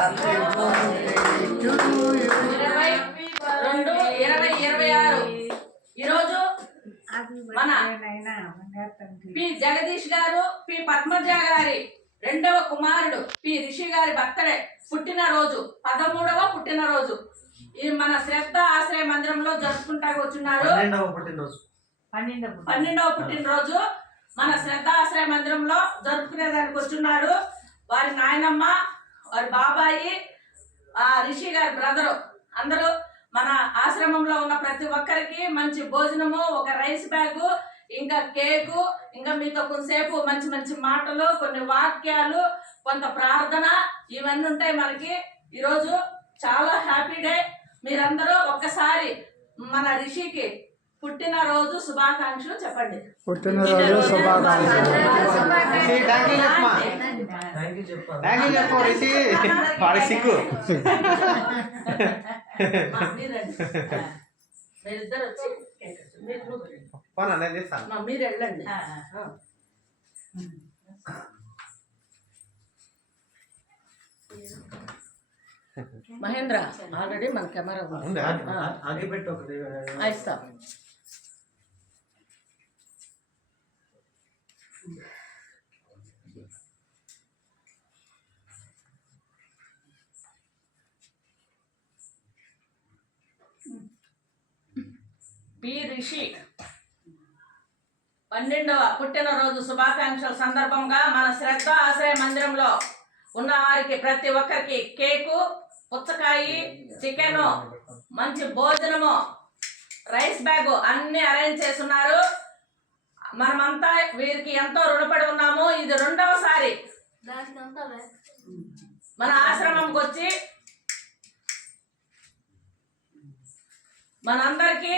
2026 ఈరోజు మన పి జగదీష్ గారు, పి పద్మజ గారి రెండవ కుమారుడు పి రిషి గారి బర్త్డే పుట్టినరోజు, 13వ పుట్టినరోజు ఈ మన శ్రద్ధ ఆశ్రయ మందిరంలో జరుపుకుంటా వచ్చున్నారు. 12వ పుట్టినరోజు మన శ్రద్ధ ఆశ్రయ మందిరంలో జరుపుకునేదానికి వచ్చున్నారు. వారి నాయనమ్మ, వారి బాబాయి, రిషి గారి బ్రదరు అందరూ మన ఆశ్రమంలో ఉన్న ప్రతి ఒక్కరికి మంచి భోజనము, ఒక రైస్ బ్యాగు, ఇంకా కేకు, ఇంకా మీతో కొంతసేపు మంచి మంచి మాటలు, కొన్ని వాక్యాలు, కొంత ప్రార్థన ఇవన్నీ ఉంటాయి మనకి. ఈరోజు చాలా హ్యాపీ డే. మీరందరూ ఒక్కసారి మన రిషికి పుట్టినరోజు శుభాకాంక్షలు చెప్పండి. పుట్టినరోజు శుభాకాంక్షలు. మీరిద్దరు వచ్చి మీరు వెళ్ళండి. మహేంద్ర ఆల్రెడీ మన కెమెరా ఇస్తాం. పి రిషి 12వ పుట్టినరోజు శుభాకాంక్షల సందర్భంగా మన శ్రద్ధ ఆశ్రయ మందిరంలో ఉన్న వారికి ప్రతి ఒక్కరికి కేకు, పుచ్చకాయ, చికెను, మంచి భోజనము, రైస్ బ్యాగు అన్ని అరేంజ్ చేస్తున్నారు. మనమంతా వీరికి ఎంతో రుణపడి ఉన్నాము. ఇది 2వసారి మన ఆశ్రమంకి వచ్చి మనందరికీ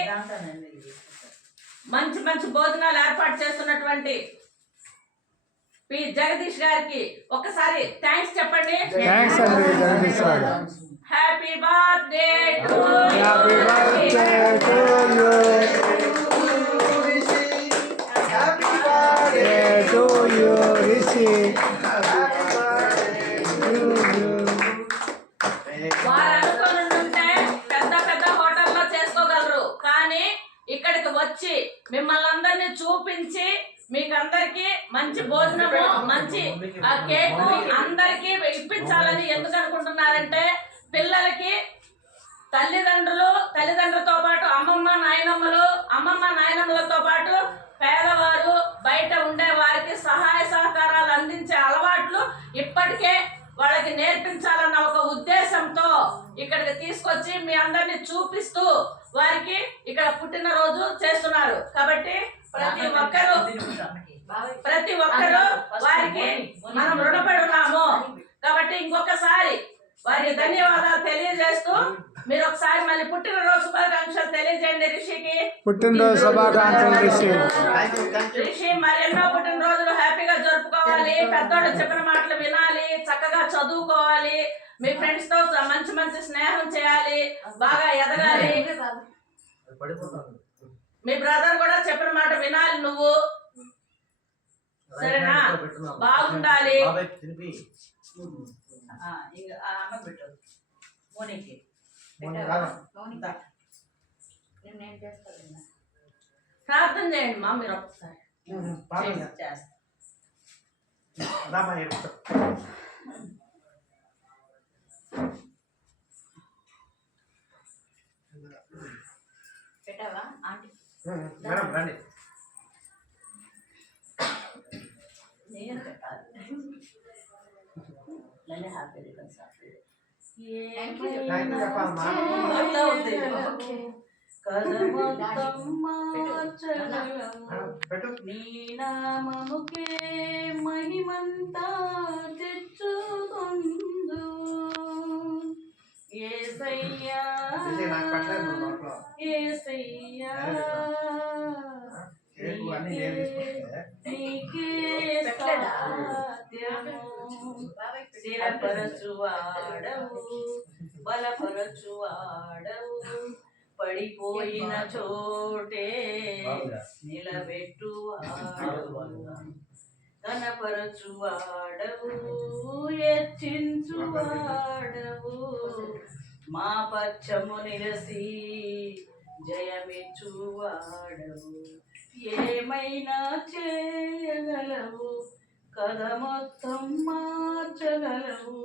మంచి మంచి భోజనాలు ఏర్పాటు చేస్తున్నటువంటి పి జగదీష్ గారికి ఒకసారి థ్యాంక్స్ చెప్పండి. Happy birthday to you Rishi. వారు అనుకోనుంటే పెద్ద పెద్ద హోటల్లో చేసుకోగలరు, కానీ ఇక్కడికి వచ్చి మిమ్మల్ని అందరినీ చూపించి మీకందరికి మంచి భోజనము, మంచి కేకు అందరికి ఇప్పించాలని ఎందుకు అనుకుంటున్నారంటే, పిల్లలకి తల్లిదండ్రులతో పాటు అమ్మమ్మ నాయనమ్మలతో పాటు పేదవారు, బయట ఉండే వారికి సహాయ సహకారాలు అందించే అలవాట్లు ఇప్పటికే వాళ్ళకి నేర్పించాలన్న ఒక ఉద్దేశంతో ఇక్కడికి తీసుకొచ్చి మీ అందరినీ చూపిస్తూ వారికి ఇక్కడ పుట్టినరోజు చేస్తున్నారు. కాబట్టి ప్రతి ఒక్కరు వారికి మనం రుణపడి ఉన్నాము. కాబట్టి ఇంకొకసారి వారికి ధన్యవాదాలు తెలియజేస్తూ మీరు ఒకసారి మళ్ళీ పుట్టినరోజు శుభాకాంక్షలు తెలియజేయండి రిషికి. పుట్టినరోజు శుభాకాంక్షలు రిషి మరెన్నో పుట్టినరోజులు హ్యాపీగా జరుపుకోవాలి. పెద్దోళ్ళు చెప్పిన మాటలు వినాలి, చక్కగా చదువుకోవాలి, మీ ఫ్రెండ్స్ తో మంచి మంచి స్నేహం చేయాలి, బాగా ఎదగాలి. మీ బ్రదర్ కూడా చెప్పిన మాట వినాలి నువ్వు, సరేనా? బాగుండాలి. ప్రార్థన చేయండి మా మీరు ఒకసారి. పెట్టావా ఆంటీ? రండి. నేను పెట్టాలి. Happy returns of the day. నీ నామముకే మహిమంతా తెచ్చుకొందు యేసయ్యా, యేసయ్యా నీకే సాధ్యము. స్థిరపరచువాడవు, బలపరచువాడవు, పడిపోయిన చోటే నిలబెట్టువాడవు. ఘనపరచువాడవు హెచ్చించువాడవు మా పక్షము నిరసి జయమిచ్చువాడవు ఏమైనా చేయగలవు కథ మొత్తం మార్చగలవు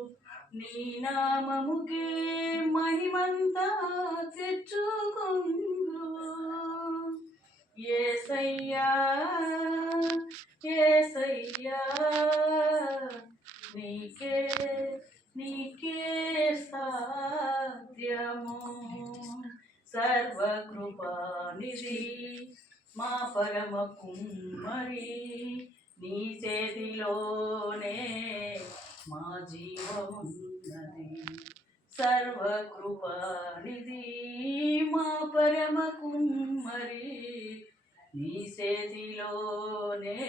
నీ నామముకే మహిమంతా తెచ్చుకుందు యేసయ్యా యేసయ్యా నీకే నీకే సాధ్యము సర్వకృపానిధి మా పరమ కుమ్మరి నీ చేతిలోనే మా జీవమున్నది సర్వకృపానిధి మా పరమ కుమ్మరి నీ చేతిలోనే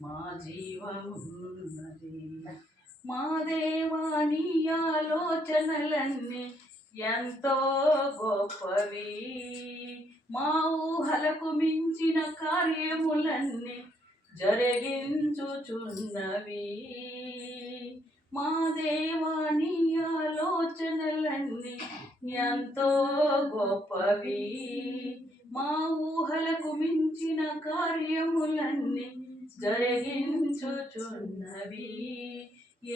మా జీవమున్నది మా దేవా నీ ఆలోచనలన్నీ ఎంతో గొప్పవి మా ఊహలకు మించిన కార్యములన్నీ జరిగించుచున్నవి మా దేవా నీ ఆలోచనలన్నీ ఎంతో గొప్పవి మా ఊహలకు మించిన కార్యములన్నీ జరిగించుచున్నవి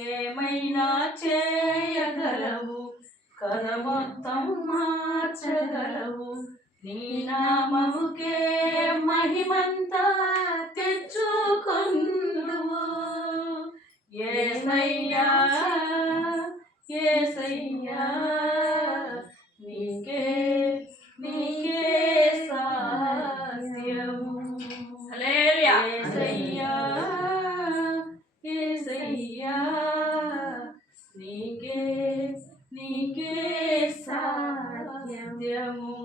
ఏమైనా చేయగలవు కథ మొత్తం మార్చగలవు నీ నామముకే మహిమంతా తెచ్చుకొందువు యేసయ్యా యేసయ్యా నీకే నీకే సాధ్యము హల్లెలూయా యేసయ్యా యేసయ్యా నీకే నీకే సాధ్యము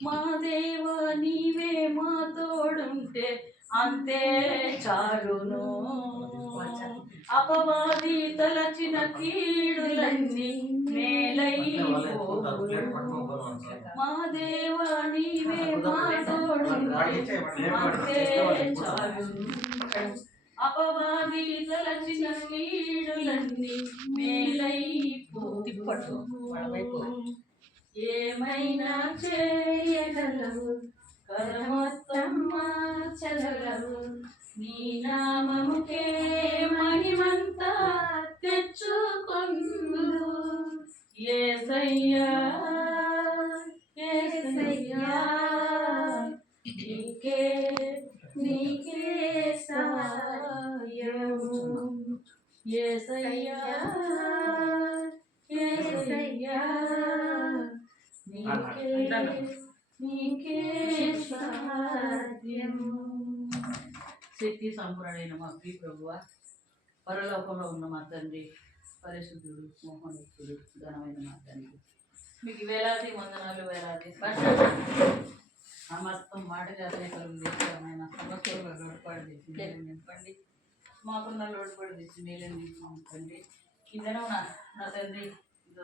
మా దేవా నీవే మా తోడుంటే అంతే చాలును అపవాది తలచిన కీడులన్నీ మేలైపోవును మా దేవా నీవే మా తోడుంటే అంతే చాలును అపవాది తలచిన కీడులన్నీ మేలైపోవును ఏమైనా చేయగలవు కథ మొత్తం మార్చగలవు నీ నామముకే మహిమంతా తెచ్చుకొందువు యేసయ్యా యేసయ్యా నీకే నీకే సాయము యేసయ్యా యేసయ్యా నీకే నీకే సాధ్యము శక్తి సంపూర్ణమైన మా ప్రియ ప్రభువా పరలోకంలో ఉన్న మా తండ్రి పరిశుద్ధుడు మోహనస్తుడు ఘనమైన మా తండ్రి మీకు వేలాది వందనాలు వేలాది సమస్తం మాట జాతీయకరం చేసిన సమస్యలు లోటుపాటు చేసి మేలు నింపండి మాకున్న లోటుపాటు చేసి మేలు నింపండి కిందన నా తండ్రి ఇదో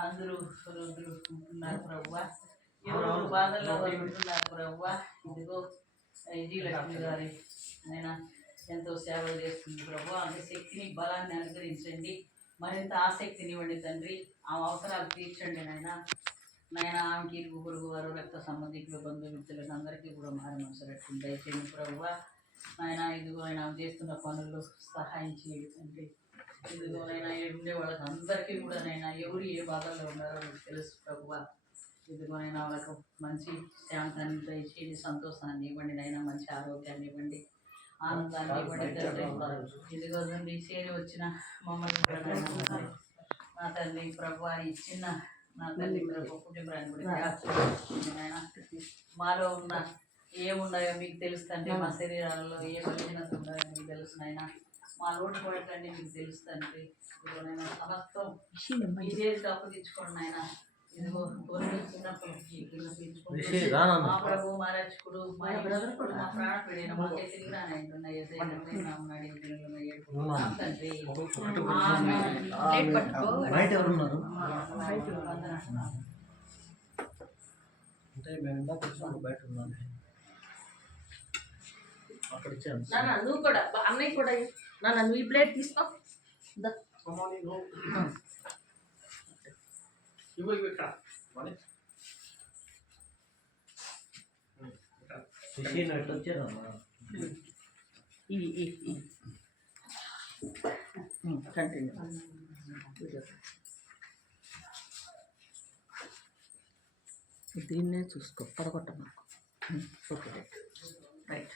అందరూ రుద్రులు ఉంటున్నారు ప్రభువా ఎవరు బాధల్లో వాళ్ళు ఉంటున్నారు ప్రభువా ఇదిగో విజయలక్ష్మి గారి ఆయన ఎంతో సేవలు చేస్తుంది ప్రభు అంత శక్తిని బలాన్ని అనుగ్రహించండి మరింత ఆసక్తిని ఇవ్వండి తండ్రి ఆ అవసరాలు తీర్చండి నాయన ఆమెకి ఇరుగు పొరుగు వారు రక్త సంబంధికులు బంధుమిత్రులకు అందరికీ కూడా మారి మనసు రక్షణ దయచేయండి ప్రభు ఆయన ఇదిగో ఆయన చేస్తున్న పనుల్లో సహాయం చేయండి తండ్రి ఇదిగో నైనా ఉండే వాళ్ళకి అందరికీ కూడా నైనా ఎవరు ఏ బాధల్లో ఉన్నారో మీకు తెలుసు ప్రభు ఇదిగోనైనా వాళ్ళకు మంచి శాంతాన్ని దయచేయండి సంతోషాన్ని ఇవ్వండి నైనా మంచి ఆరోగ్యాన్ని ఇవ్వండి ఆనందాన్ని ఇవ్వండి తండ్రి ఇదిగోండి చేరి వచ్చిన మమ్మల్ని కూడా నా తండ్రి ప్రభు ఈ చిన్న నా తండ్రి ప్రభు కుటుంబాన్ని కూడా నాయన మాలో ఉన్న ఏమున్నాయో మీకు తెలుసు తండ్రి మా శరీరాలలో ఏ బలహీనత ఉన్నాయో మీకు తెలుసు నాయన మా లోటు పోయేటండి మీకు తెలుసు తండ్రి ఇదిగోనైనా సమస్తం ఈ చేతికి అప్పగించుకోండి నాయన ఇదిగో మా ప్రభు మా రక్షకుడు మా రక్షకుడు మా ప్రాణపీడిన మాకే తిరిగి రానయ్యున్నాయి తండ్రి అంటే మేము ఇందాక బయట ఉన్నాను నాన్న నువ్వు కూడా అన్నయ్య కూడా నాన్న నువ్వు ఈ ప్లేట్ తీసుకో దా. కంటిన్యూ దీన్నే చూసుకో పడగొట్ట నాకు ఓకే రైట్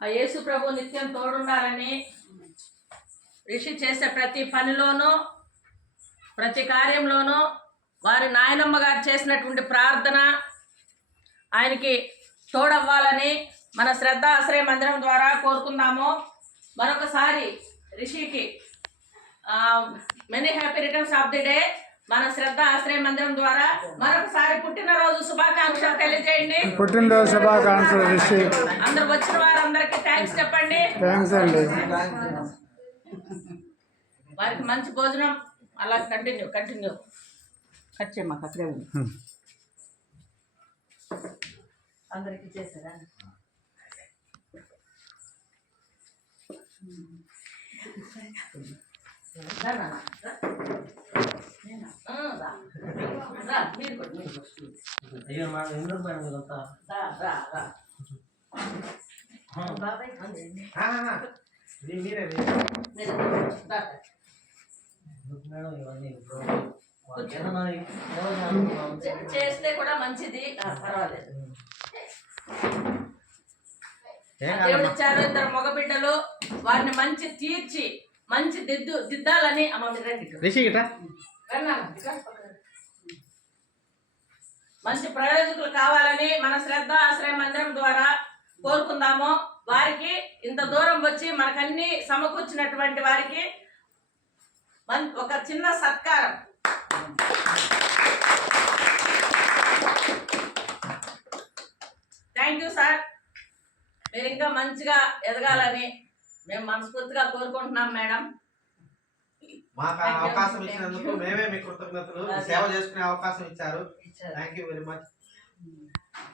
ఆ యేసు ప్రభు నిత్యం తోడుండాలని రిషి చేసే ప్రతి పనిలోనూ ప్రతి కార్యంలోనూ వారి నాయనమ్మ గారు చేసినటువంటి ప్రార్థన ఆయనకి తోడవ్వాలని మన శ్రద్ధ ఆశ్రయ మందిరం ద్వారా కోరుకుందాము. మరొకసారి రిషికి many happy returns of the day మన శ్రద్ధ ఆశ్రయ మందిరం ద్వారా మరొకసారి పుట్టినరోజు శుభాకాంక్షలు తెలియజేయండి. పుట్టినరోజు శుభాకాంక్షలు రిషి. అందరు వచ్చిన వారందరికీ థ్యాంక్స్ చెప్పండి. థ్యాంక్స్ అండి. వారికి మంచి భోజనం అలా కంటిన్యూ కట్ చేయమాకు అక్కడే ఉంది. అందరికి చేశారా? చేస్తే కూడా మంచిది, పర్వాలేదు. దేవుడు ఇచ్చారు ఇద్దరు మగబిడ్డలు, వారిని మంచి తీర్చి మంచి దిద్దాలని అమ్మ మీరు మంచి ప్రయోజకులు కావాలని మన శ్రద్ధ ఆశ్రయ మందిరం ద్వారా కోరుకుందాము. వారికి ఇంత దూరం వచ్చి మనకన్నీ సమకూర్చినటువంటి వారికి ఒక చిన్న సత్కారం. Thank you sir. మీరు ఇంకా మంచిగా ఎదగాలని మేము మనస్ఫూర్తిగా కోరుకుంటున్నాం మేడం. మాకు అవకాశం ఇచ్చినందుకు మేమే మీ కృతజ్ఞతలు. సేవ చేసుకునే అవకాశం ఇచ్చారు. Thank you very much.